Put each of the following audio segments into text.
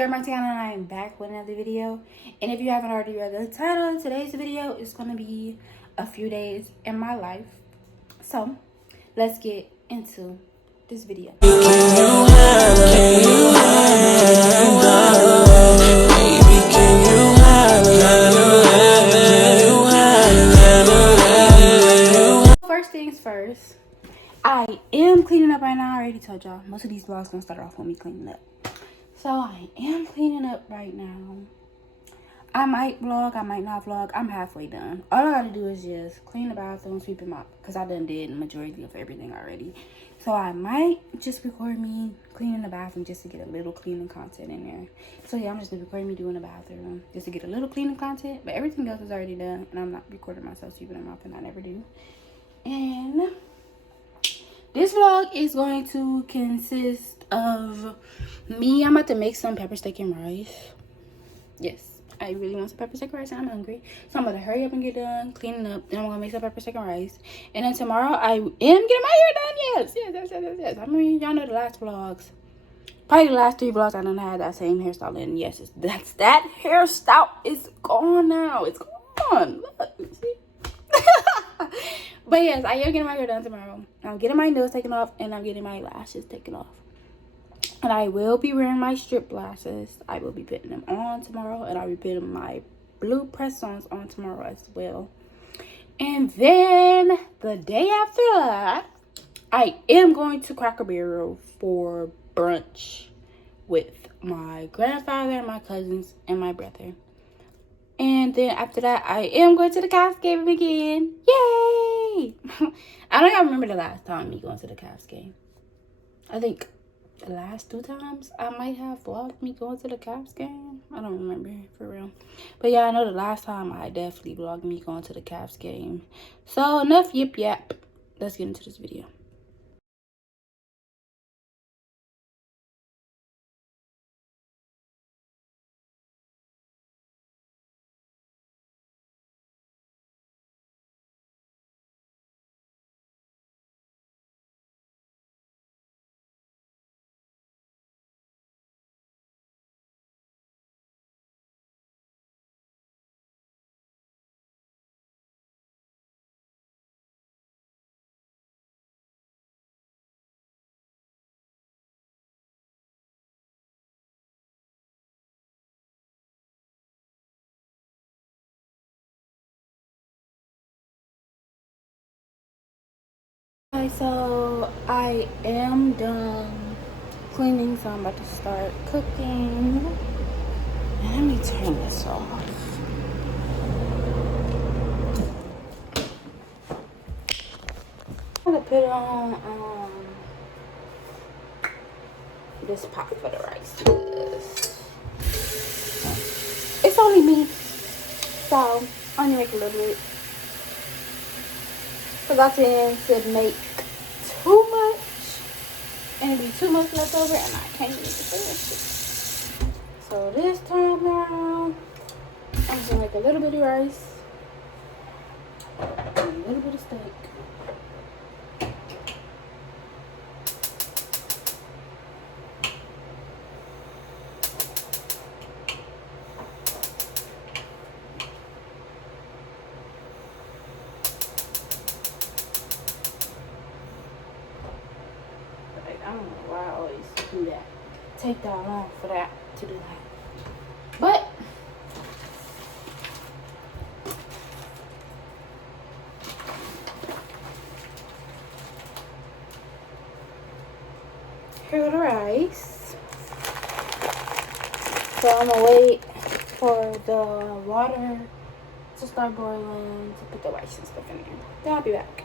your girl Martiana, and I am back with another video. And if you haven't already read the title, today's video is going to be a few days in my life. So let's get into this video. First things first, I am cleaning up right now. I already told y'all most of these vlogs gonna start off with me cleaning up. So I am cleaning up right now. I might vlog, I might not vlog. I'm halfway done. All I gotta do is just clean the bathroom, sweep them up, because I done did the majority of everything already. So I might just record me cleaning the bathroom just to get a little cleaning content in there. So yeah, I'm just gonna record me doing the bathroom just to get a little cleaning content. But everything else is already done, and I'm not recording myself sweeping them up, and I never do. And this vlog is going to consist of me. I'm about to make some pepper steak and rice. Yes, I really want some pepper steak and rice and I'm hungry. So I'm about to hurry up and get done cleaning up. Then I'm going to make some pepper steak and rice. And then tomorrow I am getting my hair done. Yes. I mean, y'all know the last vlogs. Probably the last 3 vlogs I done had that same hairstyle in. Yes, that hairstyle is gone now. It's gone. Look, see? But yes, I am getting my hair done tomorrow. I'm getting my nails taken off and I'm getting my lashes taken off. And I will be wearing my strip lashes. I will be putting them on tomorrow. And I'll be putting my blue press-ons on tomorrow as well. And then the day after that, I am going to Cracker Barrel for brunch with my grandfather and my cousins and my brother. And then after that, I am going to the Cavs game again. Yay! I don't even remember the last time me going to the Cavs game. I think the last 2 times I might have vlogged me going to the Cavs game. I don't remember for real. But yeah, I know the last time I definitely vlogged me going to the Cavs game. So enough yip yap. Let's get into this video. Okay, so I am done cleaning, so I'm about to start cooking. And let me turn this off. I'm gonna put on this pot for the rice. It's only me, so I only make a little bit. Because I tend to make too much and it'd be too much left over and I can't even finish it. So this time around, I'm just gonna make a little bit of rice and a little bit of steak. I don't know why I always do that. Take that long for that to do that. But here's the rice. So I'm gonna wait for the water to start boiling to put the rice and stuff in there. Then I'll be back.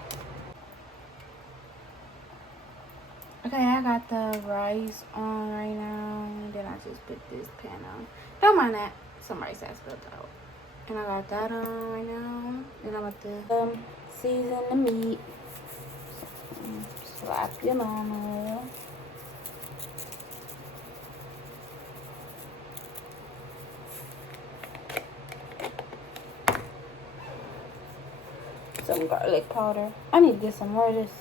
Okay, I got the rice on right now. And then I just put this pan on. Don't mind that. Some rice has spilled out. And I got that on right now. Then I'm about to season the meat. Slap your mama. Some garlic powder. I need to get some more of this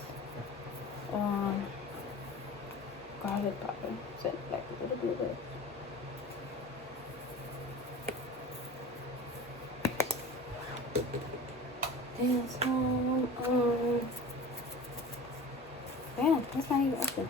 garlic powder. So like a little bit of Then some, damn, that's not even open.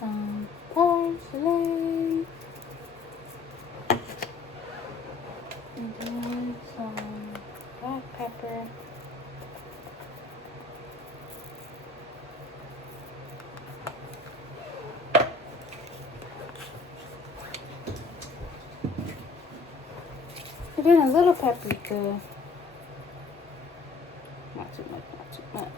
Some parsley. And then some black pepper. And then a little paprika. Not too much, not too much.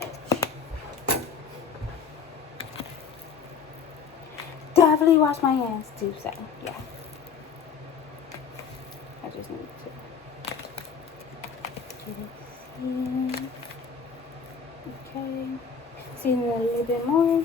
Definitely wash my hands too, so yeah. I just need to get it in. Okay. Season it a little bit more.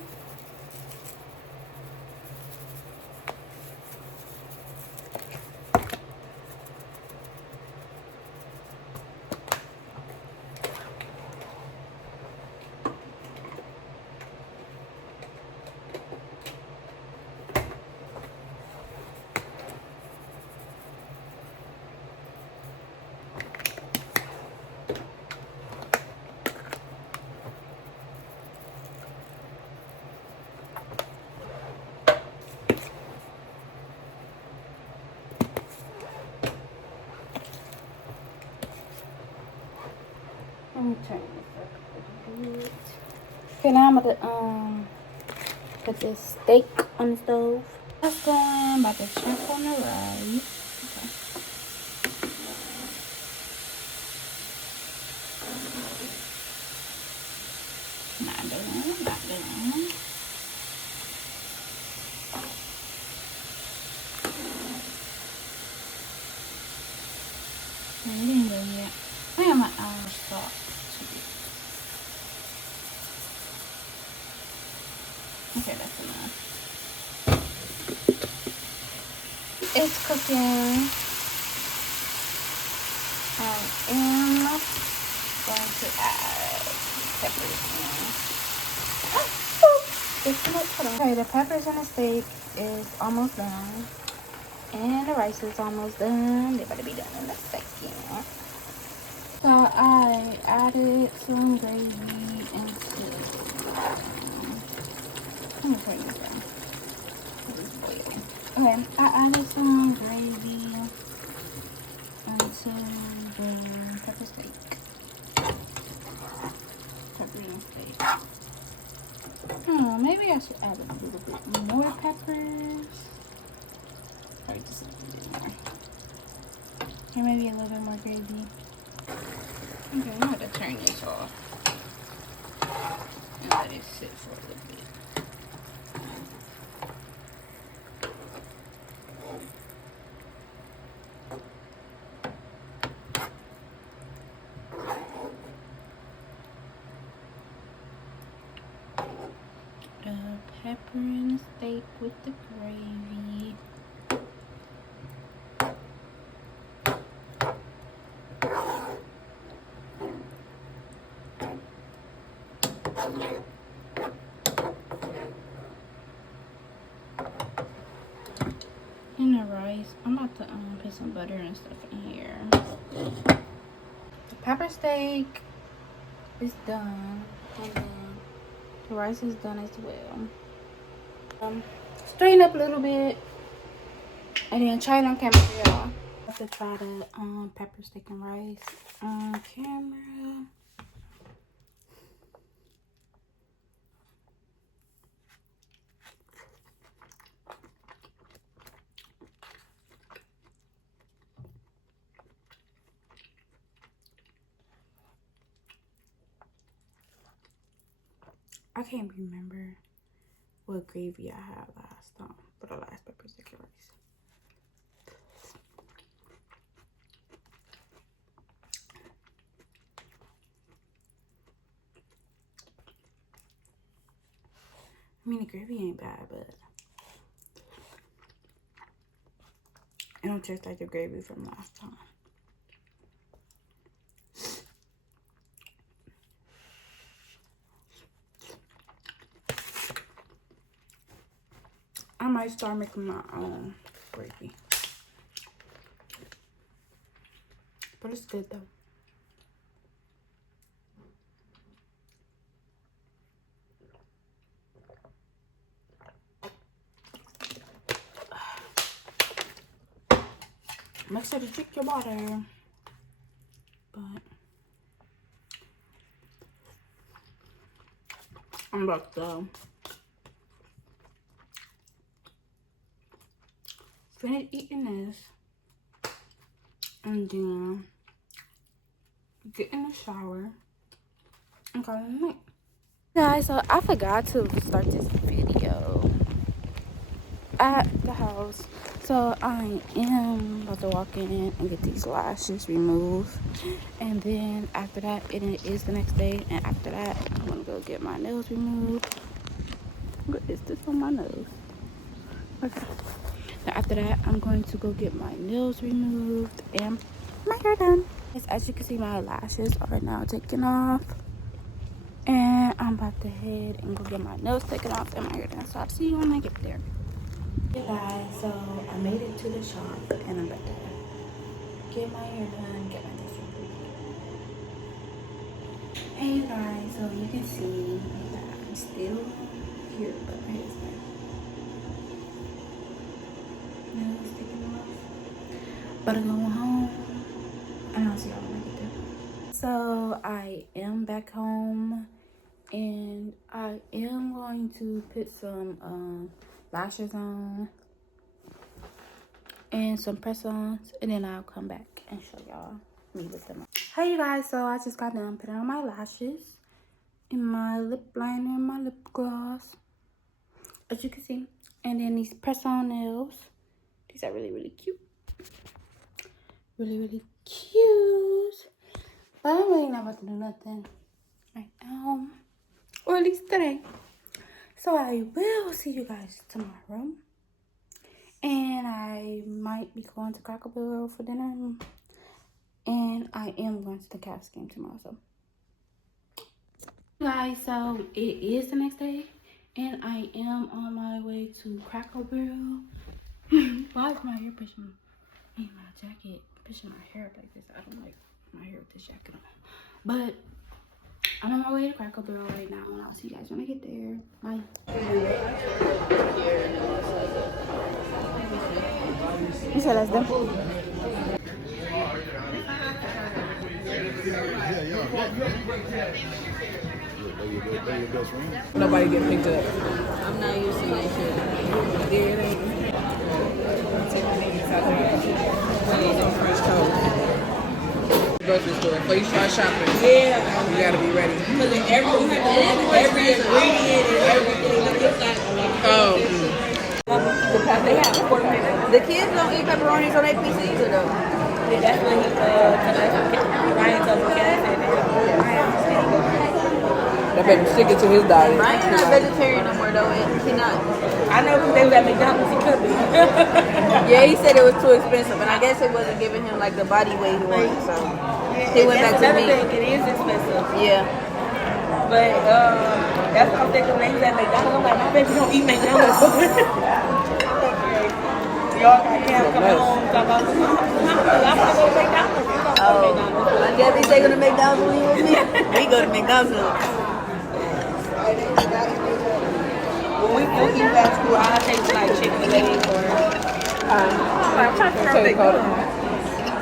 Let me turn this up a little bit. Okay, now I'm about to put this steak on the stove. That's going. About to check on the rice. Okay. Not done. Not done. It ain't done yet. I got my salt. Okay, that's enough. It's cooking. I am going to add peppers in. Okay, the peppers and the steak is almost done. And the rice is almost done. They're about to be done in a second. So I added some gravy into. I'm gonna turn this down. It's boiling. Okay, I added some gravy into the pepper steak. Pepper and steak. Oh, maybe I should add a little bit more peppers. Or just a little bit more. Or maybe a little bit more gravy. Okay, I'm going to turn this off and let it sit for a little bit. Pepper and steak with the gravy. And the rice. I'm about to put some butter and stuff in here. The pepper steak is done, and then the rice is done as well. Straighten up a little bit, and then try it on camera for y'all. I have to try the pepper steak and rice on camera. I can't remember what gravy I had last time for the last pepper steak and rice. I mean, the gravy ain't bad, but it don't taste like the gravy from last time. I might start making my own gravy. But it's good though. Make sure to drink your water. But I'm about to finish eating this and then get in the shower and call it a night. Guys, so I forgot to start this video at the house. So I am about to walk in and get these lashes removed. And then after that, it is the next day. And after that, I'm gonna go get my nails removed. What is this on my nose? Okay. Now after that, I'm going to go get my nails removed and my hair done. As you can see, my lashes are now taken off. And I'm about to head and go get my nails taken off and my hair done. So I'll see you when I get there. Hey guys, so I made it to the shop and I'm about to get my hair done, get my nails removed. Hey guys, so you can see that I'm still here, but my hair's done. Nails taken off. About to go home and I'll see y'all when I get there. So I am back home and I am going to put some lashes on and some press-ons, and then I'll come back and show y'all me with them on. Hey you guys, so I just got done putting on my lashes and my lip liner and my lip gloss, as you can see, and then these press-on nails. These are really cute, really cute. But I'm really not about to do nothing right now, or at least today. So I will see you guys tomorrow. And I might be going to Cracker Barrel for dinner. And I am going to the Cavs game tomorrow. So, guys, so it is the next day. And I am on my way to Cracker Barrel. Why is my hair pushing my jacket? Pushing my hair up like this. I don't like my hair with this jacket on. But I'm on my way to Cracker Barrel right now, and I'll see you guys when I get there. Bye. You said that's them? Nobody get picked up. I'm not used to that shit. Yeah, it ain't. Take my niggas out there. On French toast. Grocery store. Before you start shopping, you gotta be ready. Because every ingredient and everything. Oh. The kids don't eat pepperonis on their pizza either, though. That's when Ryan told me That baby sticking to his diet. Ryan's not vegetarian no more, though. He not. I know because they was at McDonald's, he could be. Yeah, he said it was too expensive, and I guess it wasn't giving him like the body weight he wanted, so he went back to another meat. thing, it is expensive. Yeah. But that's what I'm thinking when he was at McDonald's. I'm like, my baby don't eat McDonald's. Y'all can't come home talk about I'm gonna go to McDonald's. I guess he's taking to McDonald's when he with me. We go to McDonald's. When we go eat fast food, I'll take like chicken legs or I'm trying to figure out what they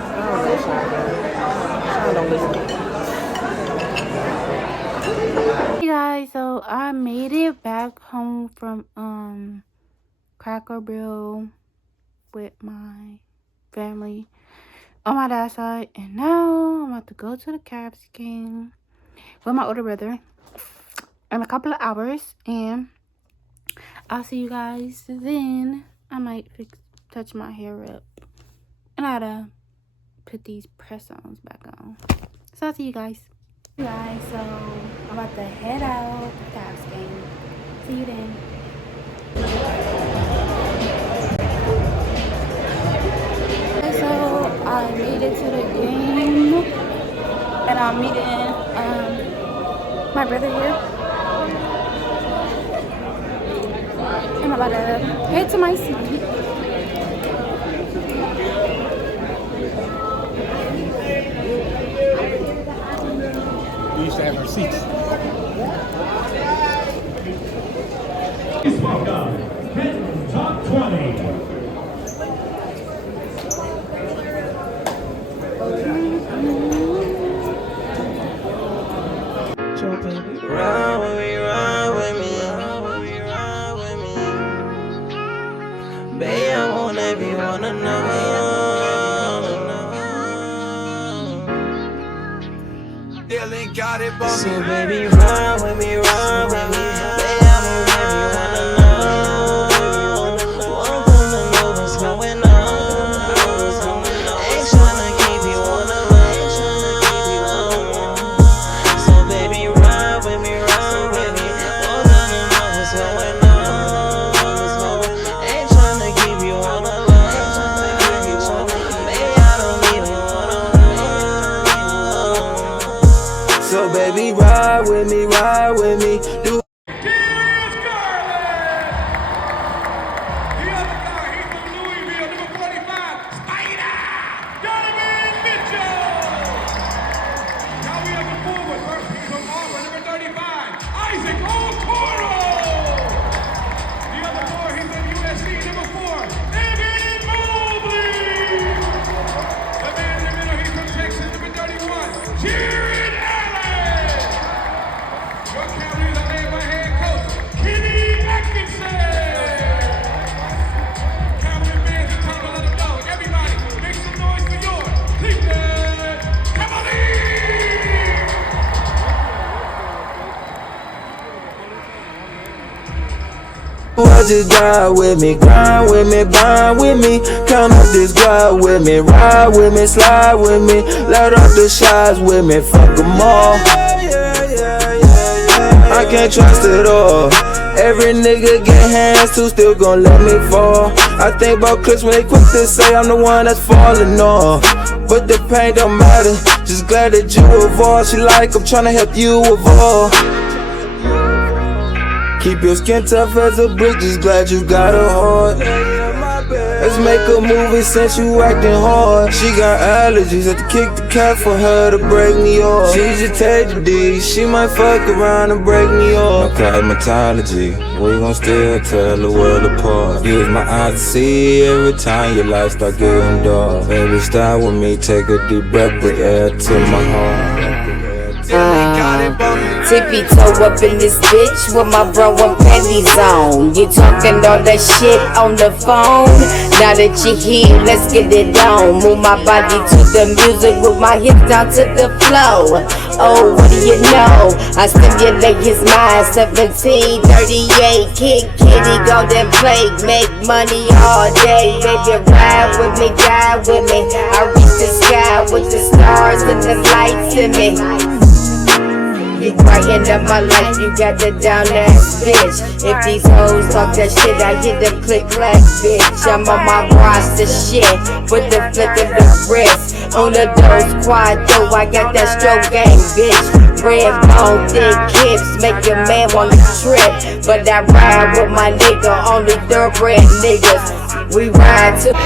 I don't know, Sean. Sean don't listen. Hey guys, so I made it back home from Cracker Barrel with my family on my dad's side, and now I'm about to go to the Cavs game with my older brother in a couple of hours, and I'll see you guys then. I might touch my hair up, and I gotta put these press-ons back on. So I'll see you guys. Guys, so I'm about to head out to the Cavs game. See you then. So I made it to the game, and I'm meeting my brother here, and I'm about to hit get to my seat. We used to have our seats. Top 20. Ride with me, ride with me, ride with me. Baby, I want everyone to know. So baby, ride with me, ride with me. Baby, I want everyone to know. Want them to know what's going on. Ain't tryna keep you on the low. So baby, ride with me, ride with me. Want them to know what's going on. Ain't tryna keep you on the low. Baby, I don't even wanna know. So baby, ride with me, ride with me. Do just ride with me, grind with me, bind with me. Count up this grind with me, ride with me, slide with me. Let off the shots with me, fuck them all. I can't trust it all. Every nigga get hands too, still gon' let me fall. I think about clips when they quick to say I'm the one that's falling off. But the pain don't matter, just glad that you evolved. She like I'm tryna help you evolve. Keep your skin tough as a brick, just glad you got a heart. Let's make a movie since you acting hard. She got allergies, have to kick the cat for her to break me off. She just take the D, she might fuck around and break me off. No cosmetology, we gon' still tell the world apart. Use my eyes to see every time your life start getting dark. Baby, start with me, take a deep breath, bring air to my heart. Tippy toe up in this bitch with my bro and panties on. You talking all that shit on the phone. Now that you here, let's get it on. Move my body to the music with my hips down to the flow. Oh, what do you know? I stimulate his mind. 1738, kick kitty, golden plate. Make money all day. Baby, ride with me, die with me. I reach the sky with the stars and the lights in me. You brighten up my life, you got the down ass bitch. If these hoes talk that shit, I hit the click clack bitch. I'm on my roster shit, with the flick of the wrist. On the dose quad though, I got that stroke game bitch. Red bone, thick hips, make your man wanna trip. But I ride with my nigga, only thoroughbred niggas. We ride to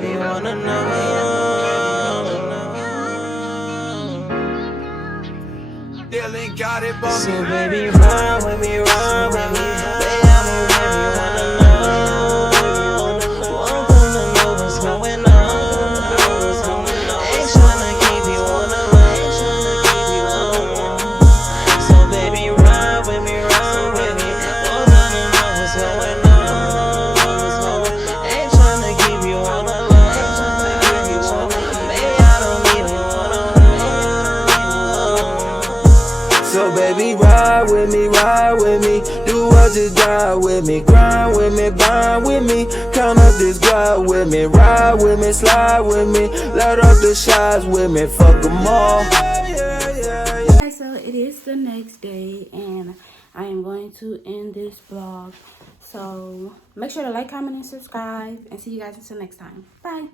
baby, wanna know. Dylan got it, so baby, ride with me, ride with me. Baby, I'm wherever you wanna know. Wanna know what's going on. Ain't tryna keep you on the low. So baby, ride with me, ride with me. Wanna know what's going on. Ain't tryna keep you on the low. Baby, I don't even wanna know. So baby, ride with me, ride with me. Do what you got with me, grind with me, bind with me. Count up this grind with me, ride with me, slide with me. Let up the shots with me, fuck them all. Okay, so it is the next day and I am going to end this vlog. So make sure to like, comment, and subscribe, and see you guys until next time. Bye.